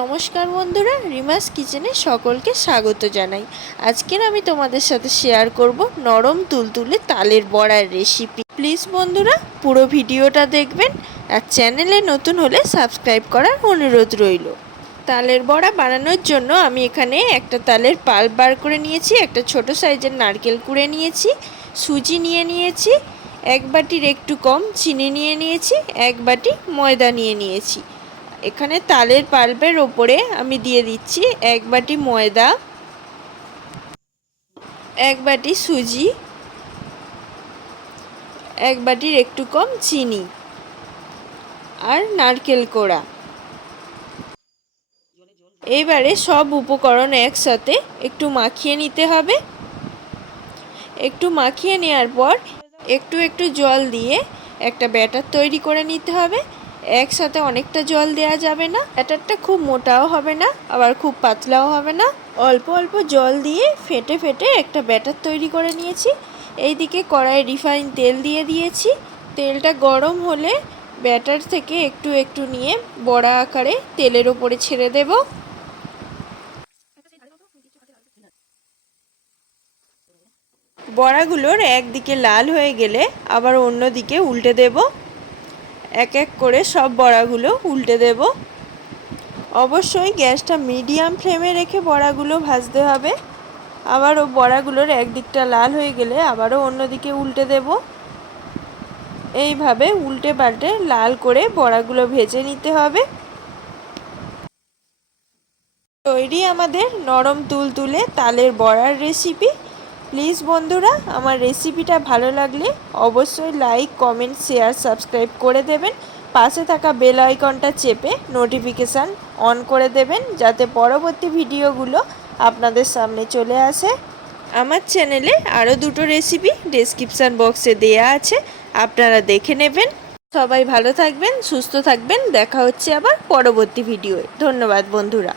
নমস্কার বন্ধুরা, রিমাস কিচেনে সকলকে স্বাগত জানাই। আজকের আমি তোমাদের সাথে শেয়ার করব নরম তুলতুলে তালের বড়ার রেসিপি। প্লিজ বন্ধুরা পুরো ভিডিওটা দেখবেন, আর চ্যানেলে নতুন হলে সাবস্ক্রাইব করার অনুরোধ রইল। তালের বড়া বানানোর জন্য আমি এখানে একটা তালের পাল্প বার করে নিয়েছি, একটা ছোট সাইজের নারকেল কুড়ে নিয়েছি, সুজি নিয়ে নিয়েছি, এক বাটির একটু কম চিনি নিয়ে নিয়েছি, এক বাটি ময়দা নিয়ে নিয়েছি। এখানে তালের পাল্পের ওপরে আমি দিয়ে দিচ্ছি এক বাটি ময়দা, এক বাটি সুজি, এক বাটির একটু কম চিনি আর নারকেল কোড়া। এবারে সব উপকরণ একসাথে একটু মাখিয়ে নিতে হবে। একটু মাখিয়ে নেওয়ার পর একটু একটু জল দিয়ে একটা ব্যাটার তৈরি করে নিতে হবে। একসাথে অনেকটা জল দেওয়া যাবে না, ব্যাটারটা খুব মোটাও হবে না আবার খুব পাতলাও হবে না। অল্প অল্প জল দিয়ে ফেটে ফেটে একটা ব্যাটার তৈরি করে নিয়েছি। এইদিকে কড়াইয়ে রিফাইন তেল দিয়ে দিয়েছি। তেলটা গরম হলে ব্যাটার থেকে একটু একটু নিয়ে বড়া আকারে তেলের ওপরে ছেড়ে দেব। বড়াগুলোর একদিকে লাল হয়ে গেলে আবার অন্য দিকে উল্টে দেব। এক এক করে সব বড়াগুলো উল্টে দেব। অবশ্যই গ্যাসটা মিডিয়াম ফ্লেমে রেখে বড়াগুলো ভাজতে হবে। আবারও বড়াগুলোর একদিকটা লাল হয়ে গেলে আবারও অন্য দিকে উল্টে দেব। এইভাবে উল্টে পাল্টে লাল করে বড়াগুলো ভেজে নিতে হবে। তৈরি আমাদের নরম তুলতুলে তালের বড়ার রেসিপি। প্লিজ বন্ধুরা আমার রেসিপিটা ভালো লাগলে অবশ্যই লাইক, কমেন্ট, শেয়ার, সাবস্ক্রাইব করে দেবেন। পাশে থাকা বেল আইকনটা চেপে নোটিফিকেশান অন করে দেবেন, যাতে পরবর্তী ভিডিওগুলো আপনাদের সামনে চলে আসে। আমার চ্যানেলে আরও দুটো রেসিপি ডেসক্রিপশান বক্সে দেয়া আছে, আপনারা দেখে নেবেন। সবাই ভালো থাকবেন, সুস্থ থাকবেন। দেখা হচ্ছে আবার পরবর্তী ভিডিওয়ে। ধন্যবাদ বন্ধুরা।